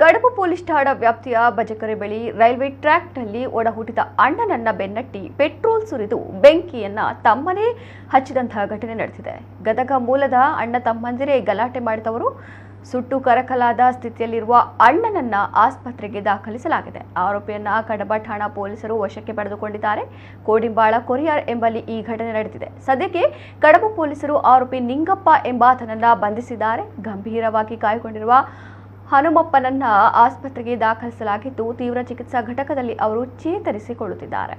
ಕಡಬ police ಠಾಣಾ ವ್ಯಾಪ್ತಿಯ ಬಜಕರೆ ಬಳಿ ರೈಲ್ವೆ ಟ್ರ್ಯಾಕ್ನಲ್ಲಿ ಒಡಹುಟ್ಟಿದ ಅಣ್ಣನನ್ನ ಬೆನ್ನಟ್ಟಿ ಪೆಟ್ರೋಲ್ ಸುರಿದು ಬೆಂಕಿಯನ್ನ ತಮ್ಮನೇ ಹಚ್ಚಿದಂತಹ ಘಟನೆ ನಡೆದಿದೆ. ಗದಗ ಮೂಲದ ಅಣ್ಣ ತಮ್ಮಂದಿರೇ ಗಲಾಟೆ ಮಾಡಿದವರು ಸುಟ್ಟು ಕರಕಲಾದ ಸ್ಥಿತಿಯಲ್ಲಿರುವ ಅಣ್ಣನನ್ನ ಆಸ್ಪತ್ರೆಗೆ ದಾಖಲಿಸಲಾಗಿದೆ. ಆರೋಪಿಯನ್ನ ಕಡಬ ಠಾಣಾ ಪೊಲೀಸರು ವಶಕ್ಕೆ ಪಡೆದುಕೊಂಡಿದ್ದಾರೆ. ಕೋಡಿಂಬಾಳ ಕೊರಿಯಾರ್ ಎಂಬಲ್ಲಿ ಈ ಘಟನೆ ನಡೆದಿದೆ. ಸದ್ಯಕ್ಕೆ ಕಡಬ ಪೊಲೀಸರು ಆರೋಪಿ ನಿಂಗಪ್ಪ ಎಂಬಾತನನ್ನ ಬಂಧಿಸಿದ್ದಾರೆ. ಗಂಭೀರವಾಗಿ ಗಾಯಗೊಂಡಿರುವ ಹನುಮಪ್ಪನನ್ನ ಆಸ್ಪತ್ರೆಗೆ ದಾಖಲಿಸಲಾಗಿದ್ದು ತೀವ್ರ ಚಿಕಿತ್ಸಾ ಘಟಕದಲ್ಲಿ ಅವರು ಚೇತರಿಸಿಕೊಳ್ಳುತ್ತಿದ್ದಾರೆ.